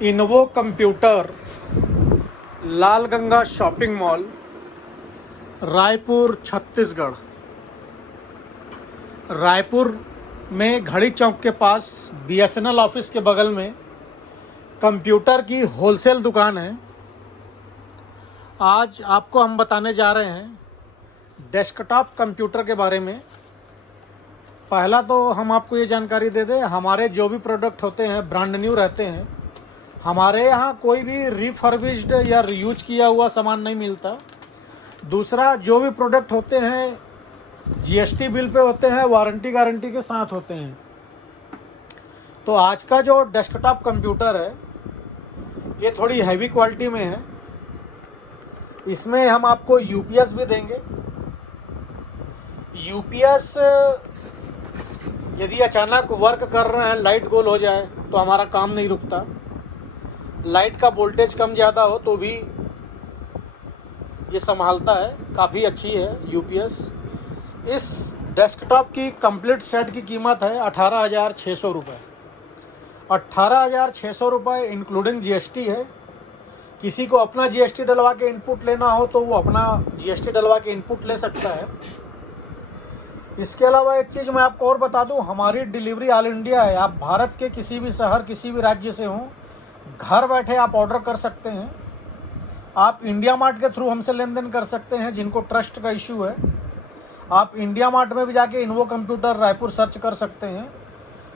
इन्वो computer, Lal Ganga shopping mall, Raipur Chhattisgarh. Raipur में घड़ी चौक के पास बीएसएनएल ऑफिस के बगल में कंप्यूटर की होलसेल दुकान है। आज आपको हम बताने जा रहे हैं डेस्कटॉप कंप्यूटर के बारे में। पहला तो हम आपको ये जानकारी दे दें, हमारे जो भी प्रोडक्ट होते हैं ब्रांड न्यू रहते हैं। हमारे यहाँ कोई भी रिफर्बिश्ड या रीयूज किया हुआ सामान नहीं मिलता। दूसरा, जो भी प्रोडक्ट होते हैं जीएसटी बिल पे होते हैं, वारंटी गारंटी के साथ होते हैं। तो आज का जो डेस्कटॉप कंप्यूटर है ये थोड़ी हैवी क्वालिटी में है। इसमें हम आपको यूपीएस भी देंगे। यूपीएस यदि अचानक वर्क कर रहे हैं, लाइट गोल हो जाए तो हमारा काम नहीं रुकता। लाइट का वोल्टेज कम ज़्यादा हो तो भी ये संभालता है, काफ़ी अच्छी है यूपीएस। इस डेस्कटॉप की कंप्लीट सेट की कीमत है 18,600 रुपये। 18,600 रुपये इंक्लूडिंग जीएसटी है। किसी को अपना जीएसटी डलवा के इनपुट लेना हो तो वो अपना जीएसटी डलवा के इनपुट ले सकता है। इसके अलावा एक चीज़ मैं आपको और बता दूं, हमारी डिलीवरी ऑल इंडिया है। आप भारत के किसी भी शहर, किसी भी राज्य से हों, घर बैठे आप ऑर्डर कर सकते हैं। आप इंडिया मार्ट के थ्रू हमसे लेन देन कर सकते हैं। जिनको ट्रस्ट का इशू है, आप इंडिया मार्ट में भी जाके इन्वो कंप्यूटर रायपुर सर्च कर सकते हैं।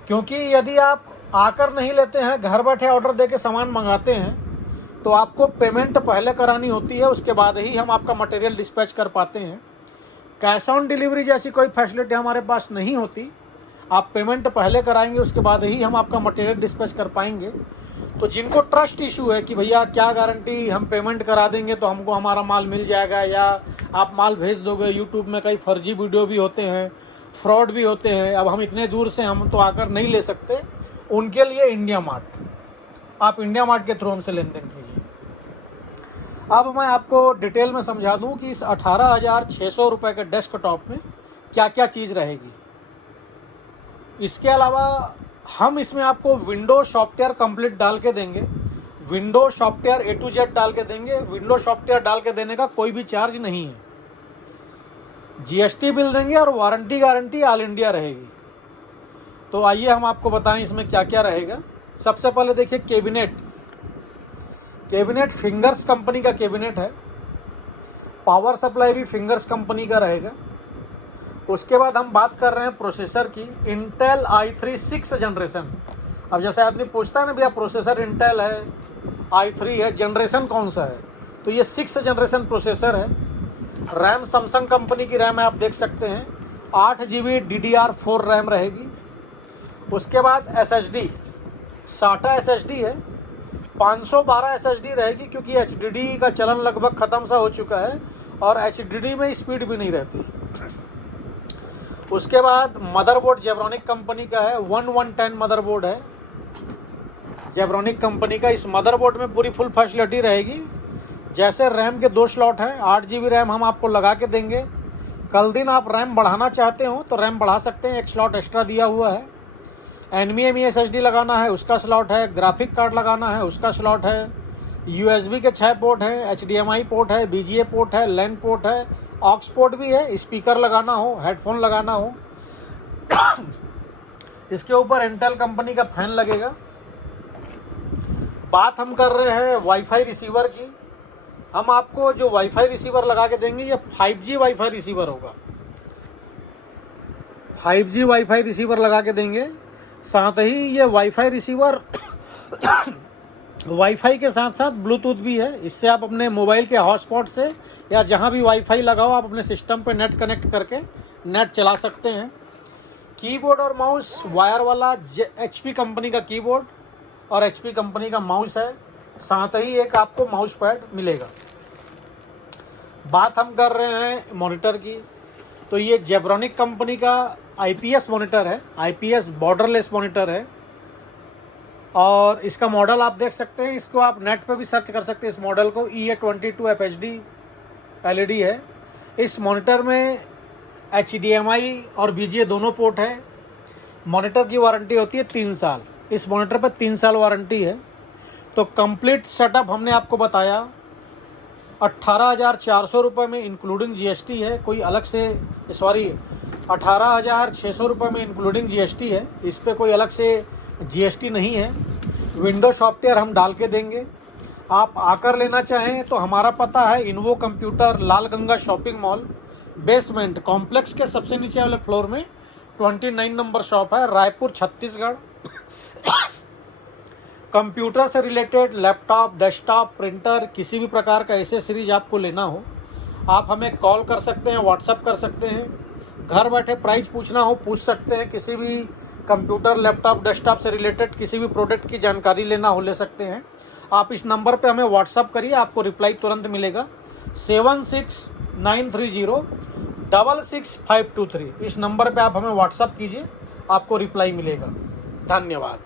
क्योंकि यदि आप आकर नहीं लेते हैं, घर बैठे ऑर्डर देके सामान मंगाते हैं, तो आपको पेमेंट पहले करानी होती है, उसके बाद ही हम आपका मटेरियल डिस्पैच कर पाते हैं। कैश ऑन डिलीवरी जैसी कोई फैसिलिटी हमारे पास नहीं होती। आप पेमेंट पहले कराएंगे, उसके बाद ही हम आपका मटेरियल डिस्पैच कर पाएंगे। तो जिनको ट्रस्ट इशू है कि भैया क्या गारंटी, हम पेमेंट करा देंगे तो हमको हमारा माल मिल जाएगा, या आप माल भेज दोगे। यूट्यूब में कई फर्जी वीडियो भी होते हैं, फ्रॉड भी होते हैं। अब हम इतने दूर से हम तो आकर नहीं ले सकते। उनके लिए इंडिया मार्ट, आप इंडिया मार्ट के थ्रू हमसे लेन देन कीजिए। अब मैं आपको डिटेल में समझा दूं कि इस 18,600 रुपये के डेस्कटॉप में क्या क्या चीज़ रहेगी। इसके अलावा हम इसमें आपको विंडो सॉफ्टवेयर कंप्लीट डाल के देंगे। Window software A to Z डाल के देंगे। विंडो सॉफ्टवेयर डाल के देने का कोई भी चार्ज नहीं है। जीएसटी बिल देंगे और वारंटी गारंटी ऑल इंडिया रहेगी। तो आइए हम आपको बताएं इसमें क्या क्या रहेगा। सबसे पहले देखिए कैबिनेट फिंगर्स कंपनी का कैबिनेट है। पावर सप्लाई भी फिंगर्स कंपनी का रहेगा। उसके बाद हम बात कर रहे हैं प्रोसेसर की, इंटेल i3 6 जनरेशन। अब जैसे आदमी पूछता है ना भैया, प्रोसेसर इंटेल है, i3 है, जनरेशन कौन सा है, तो ये 6 जनरेशन प्रोसेसर है। रैम सैमसंग कंपनी की रैम है, आप देख सकते हैं। 8 GB DDR4 रैम रहेगी। उसके बाद SSD SATA SSD है। 512 SSD रहेगी, क्योंकि HDD का चलन लगभग ख़त्म सा हो चुका है और HDD में स्पीड भी नहीं रहती। उसके बाद मदरबोर्ड जेब्रॉनिक कंपनी का है, 1110 मदरबोर्ड है जेब्रॉनिक कंपनी का। इस मदरबोर्ड में पूरी फुल फैसिलिटी रहेगी। जैसे रैम के 2 स्लॉट हैं, 8 GB रैम हम आपको लगा के देंगे। कल दिन आप रैम बढ़ाना चाहते हो तो रैम बढ़ा सकते हैं, 1 स्लॉट एक्स्ट्रा दिया हुआ है। NVMe SSD लगाना है, उसका स्लॉट है। ग्राफिक कार्ड लगाना है, उसका स्लॉट है। USB के 6 पोर्ट हैं, HDMI पोर्ट है, BGA पोर्ट है, LAN पोर्ट है, ऑक्स पोर्ट भी है। स्पीकर लगाना हो, हेडफोन लगाना हो। इसके ऊपर इंटेल कंपनी का फैन लगेगा। बात हम कर रहे हैं वाईफाई रिसीवर की। हम आपको जो वाईफाई रिसीवर लगा के देंगे ये 5G वाईफाई रिसीवर होगा। 5G वाईफाई रिसीवर लगा के देंगे। साथ ही ये वाईफाई रिसीवर वाईफाई के साथ साथ ब्लूटूथ भी है। इससे आप अपने मोबाइल के हॉटस्पॉट से या जहां भी वाईफाई लगाओ, आप अपने सिस्टम पे नेट कनेक्ट करके नेट चला सकते हैं। कीबोर्ड और माउस वायर वाला HP कंपनी का कीबोर्ड और HP कंपनी का माउस है। साथ ही एक आपको माउस पैड मिलेगा। बात हम कर रहे हैं मॉनिटर की, तो ये जेब्रॉनिक कंपनी का IPS मॉनिटर है। IPS बॉर्डरलेस मॉनिटर है और इसका मॉडल आप देख सकते हैं। इसको आप नेट पे भी सर्च कर सकते हैं। इस मॉडल को EA22 FHD LED है। इस मॉनिटर में HDMI और BGA दोनों पोर्ट है। मॉनिटर की वारंटी होती है 3 साल। इस मॉनिटर पर 3 साल वारंटी है। तो कंप्लीट सेटअप हमने आपको बताया 18,400 रुपये में इंक्लूडिंग जीएसटी है, कोई अलग से 18,600 रुपये में इंक्लूडिंग जीएसटी है, इस पर कोई अलग से जीएसटी नहीं है। विंडो सॉफ्टवेयर हम डाल के देंगे। आप आकर लेना चाहें तो हमारा पता है इन्वो computer, Lal Ganga shopping mall, basement complex के सबसे नीचे वाले फ्लोर में 29 नंबर शॉप है, रायपुर छत्तीसगढ़। कंप्यूटर से रिलेटेड लैपटॉप, डेस्कटॉप, प्रिंटर, किसी भी प्रकार का एसेसरीज आपको लेना हो, आप हमें कॉल कर सकते हैं, व्हाट्सअप कर सकते हैं, घर बैठे प्राइस पूछना हो पूछ सकते हैं, किसी भी कंप्यूटर, लैपटॉप, डेस्कटॉप से रिलेटेड किसी भी प्रोडक्ट की जानकारी लेना हो ले सकते हैं। आप इस नंबर पे हमें व्हाट्सअप करिए, आपको रिप्लाई तुरंत मिलेगा। 7693066523 इस नंबर पे आप हमें व्हाट्सअप कीजिए, आपको रिप्लाई मिलेगा। धन्यवाद।